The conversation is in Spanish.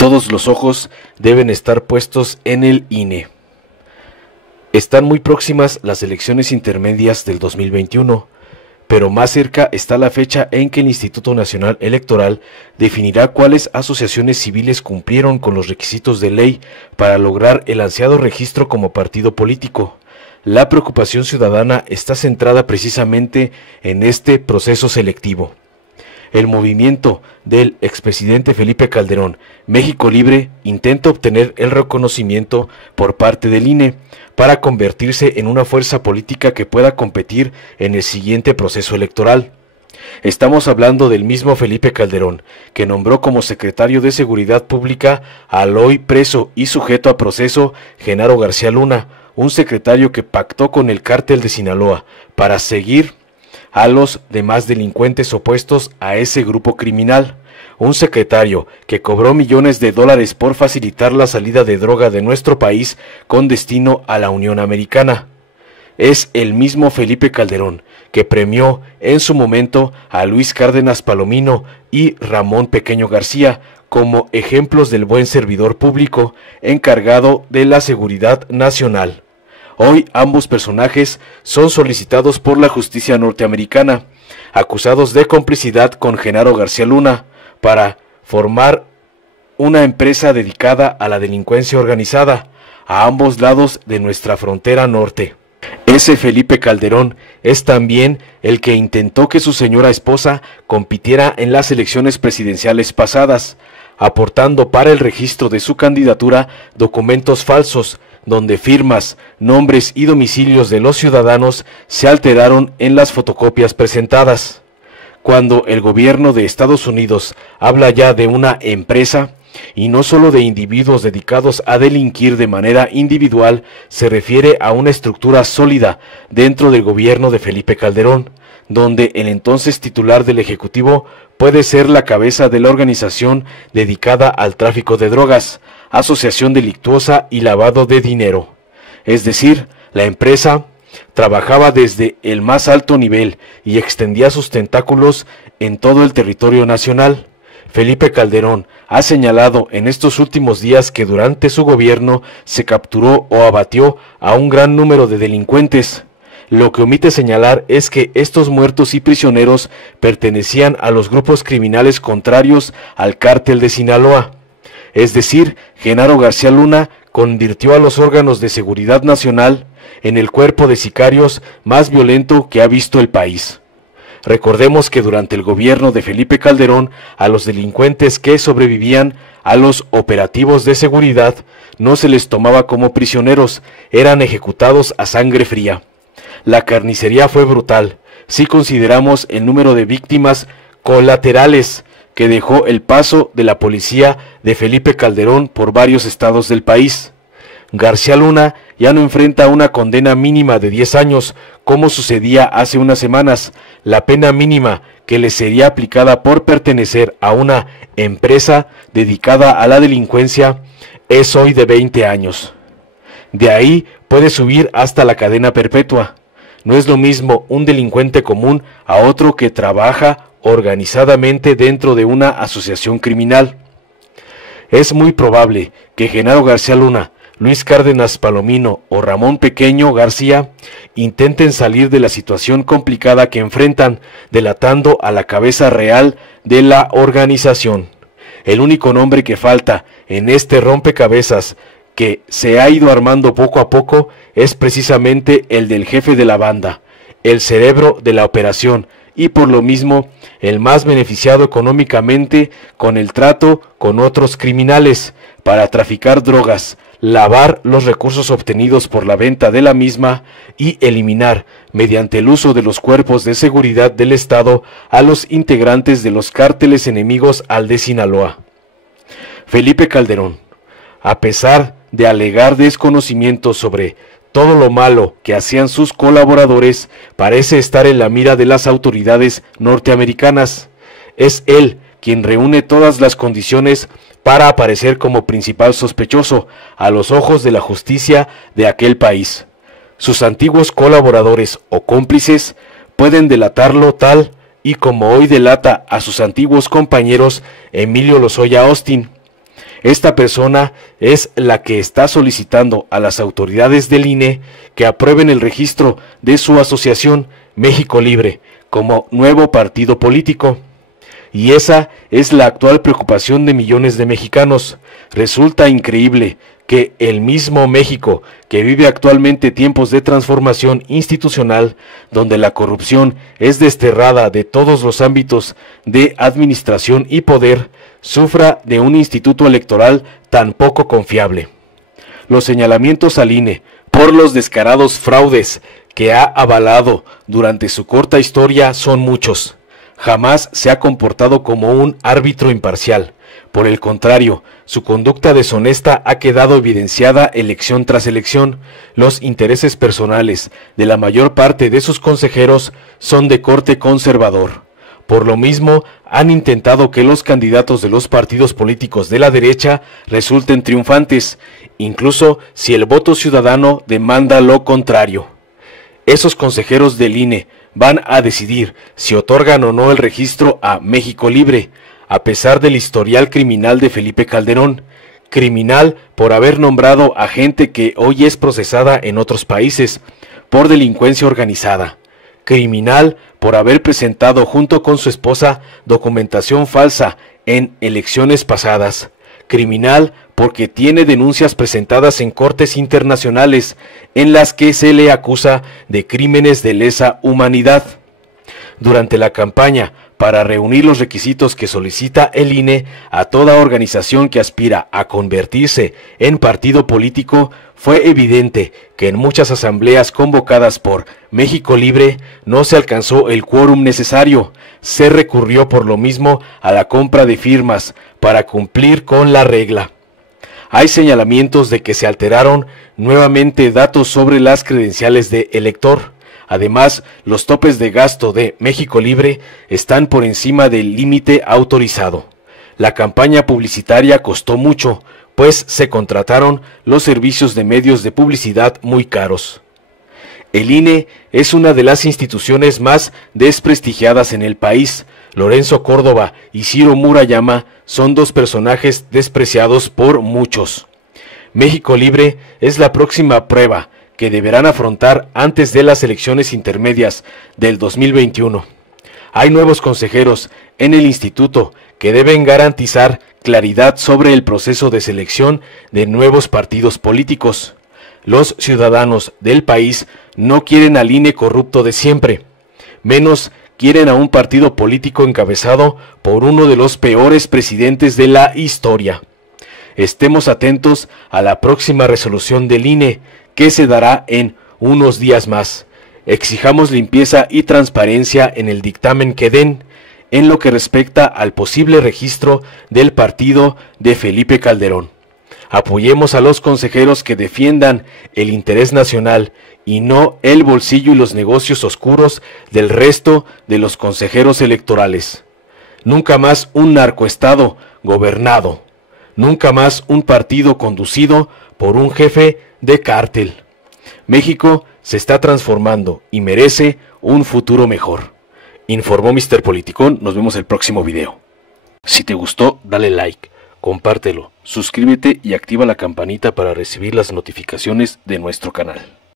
Todos los ojos deben estar puestos en el INE. Están muy próximas las elecciones intermedias del 2021, pero más cerca está la fecha en que el Instituto Nacional Electoral definirá cuáles asociaciones civiles cumplieron con los requisitos de ley para lograr el ansiado registro como partido político. La preocupación ciudadana está centrada precisamente en este proceso selectivo. El movimiento del expresidente Felipe Calderón, México Libre, intenta obtener el reconocimiento por parte del INE para convertirse en una fuerza política que pueda competir en el siguiente proceso electoral. Estamos hablando del mismo Felipe Calderón, que nombró como secretario de Seguridad Pública al hoy preso y sujeto a proceso Genaro García Luna, un secretario que pactó con el cártel de Sinaloa para seguir a los demás delincuentes opuestos a ese grupo criminal, un secretario que cobró millones de dólares por facilitar la salida de droga de nuestro país con destino a la Unión Americana. Es el mismo Felipe Calderón que premió en su momento a Luis Cárdenas Palomino y Ramón Pequeño García como ejemplos del buen servidor público encargado de la seguridad nacional. Hoy ambos personajes son solicitados por la justicia norteamericana, acusados de complicidad con Genaro García Luna para formar una empresa dedicada a la delincuencia organizada a ambos lados de nuestra frontera norte. Ese Felipe Calderón es también el que intentó que su señora esposa compitiera en las elecciones presidenciales pasadas, aportando para el registro de su candidatura documentos falsos, donde firmas, nombres y domicilios de los ciudadanos se alteraron en las fotocopias presentadas. Cuando el gobierno de Estados Unidos habla ya de una empresa, y no solo de individuos dedicados a delinquir de manera individual, se refiere a una estructura sólida dentro del gobierno de Felipe Calderón, donde el entonces titular del Ejecutivo puede ser la cabeza de la organización dedicada al tráfico de drogas, asociación delictuosa y lavado de dinero. Es decir, la empresa trabajaba desde el más alto nivel y extendía sus tentáculos en todo el territorio nacional. Felipe Calderón ha señalado en estos últimos días que durante su gobierno se capturó o abatió a un gran número de delincuentes. Lo que omite señalar es que estos muertos y prisioneros pertenecían a los grupos criminales contrarios al cártel de Sinaloa. Es decir, Genaro García Luna convirtió a los órganos de seguridad nacional en el cuerpo de sicarios más violento que ha visto el país. Recordemos que durante el gobierno de Felipe Calderón, a los delincuentes que sobrevivían a los operativos de seguridad no se les tomaba como prisioneros, eran ejecutados a sangre fría. La carnicería fue brutal, si consideramos el número de víctimas colaterales que dejó el paso de la policía de Felipe Calderón por varios estados del país. García Luna ya no enfrenta una condena mínima de 10 años, como sucedía hace unas semanas. La pena mínima que le sería aplicada por pertenecer a una empresa dedicada a la delincuencia es hoy de 20 años. De ahí puede subir hasta la cadena perpetua. No es lo mismo un delincuente común a otro que trabaja organizadamente dentro de una asociación criminal. Es muy probable que Genaro García Luna, Luis Cárdenas Palomino o Ramón Pequeño García intenten salir de la situación complicada que enfrentan, delatando a la cabeza real de la organización. El único nombre que falta en este rompecabezas que se ha ido armando poco a poco es precisamente el del jefe de la banda, el cerebro de la operación y por lo mismo el más beneficiado económicamente con el trato con otros criminales para traficar drogas, lavar los recursos obtenidos por la venta de la misma y eliminar, mediante el uso de los cuerpos de seguridad del Estado, a los integrantes de los cárteles enemigos al de Sinaloa. Felipe Calderón, a pesar de alegar desconocimiento sobre todo lo malo que hacían sus colaboradores, parece estar en la mira de las autoridades norteamericanas. Es él quien reúne todas las condiciones para aparecer como principal sospechoso a los ojos de la justicia de aquel país. Sus antiguos colaboradores o cómplices pueden delatarlo tal y como hoy delata a sus antiguos compañeros Emilio Lozoya Austin. Esta persona es la que está solicitando a las autoridades del INE que aprueben el registro de su asociación México Libre como nuevo partido político. Y esa es la actual preocupación de millones de mexicanos. Resulta increíble que el mismo México, que vive actualmente tiempos de transformación institucional, donde la corrupción es desterrada de todos los ámbitos de administración y poder, sufra de un instituto electoral tan poco confiable. Los señalamientos al INE por los descarados fraudes que ha avalado durante su corta historia son muchos. Jamás se ha comportado como un árbitro imparcial. Por el contrario, su conducta deshonesta ha quedado evidenciada elección tras elección. Los intereses personales de la mayor parte de sus consejeros son de corte conservador. Por lo mismo, han intentado que los candidatos de los partidos políticos de la derecha resulten triunfantes, incluso si el voto ciudadano demanda lo contrario. Esos consejeros del INE van a decidir si otorgan o no el registro a México Libre, a pesar del historial criminal de Felipe Calderón, criminal por haber nombrado a gente que hoy es procesada en otros países por delincuencia organizada, criminal por haber presentado junto con su esposa documentación falsa en elecciones pasadas, criminal porque tiene denuncias presentadas en cortes internacionales en las que se le acusa de crímenes de lesa humanidad. Durante la campaña para reunir los requisitos que solicita el INE a toda organización que aspira a convertirse en partido político, fue evidente que en muchas asambleas convocadas por México Libre no se alcanzó el quórum necesario. Se recurrió por lo mismo a la compra de firmas para cumplir con la regla. Hay señalamientos de que se alteraron nuevamente datos sobre las credenciales de elector. Además, los topes de gasto de México Libre están por encima del límite autorizado. La campaña publicitaria costó mucho, pues se contrataron los servicios de medios de publicidad muy caros. El INE es una de las instituciones más desprestigiadas en el país. Lorenzo Córdoba y Ciro Murayama son dos personajes despreciados por muchos. México Libre es la próxima prueba que deberán afrontar antes de las elecciones intermedias del 2021. Hay nuevos consejeros en el instituto que deben garantizar claridad sobre el proceso de selección de nuevos partidos políticos. Los ciudadanos del país no quieren al INE corrupto de siempre, menos quieren a un partido político encabezado por uno de los peores presidentes de la historia. Estemos atentos a la próxima resolución del INE, que se dará en unos días más. Exijamos limpieza y transparencia en el dictamen que den en lo que respecta al posible registro del partido de Felipe Calderón. Apoyemos a los consejeros que defiendan el interés nacional y no el bolsillo y los negocios oscuros del resto de los consejeros electorales. Nunca más un narcoestado gobernado. Nunca más un partido conducido por un jefe de cártel. México se está transformando y merece un futuro mejor. Informó Mr. Politicón. Nos vemos el próximo video. Si te gustó, dale like, compártelo, suscríbete y activa la campanita para recibir las notificaciones de nuestro canal.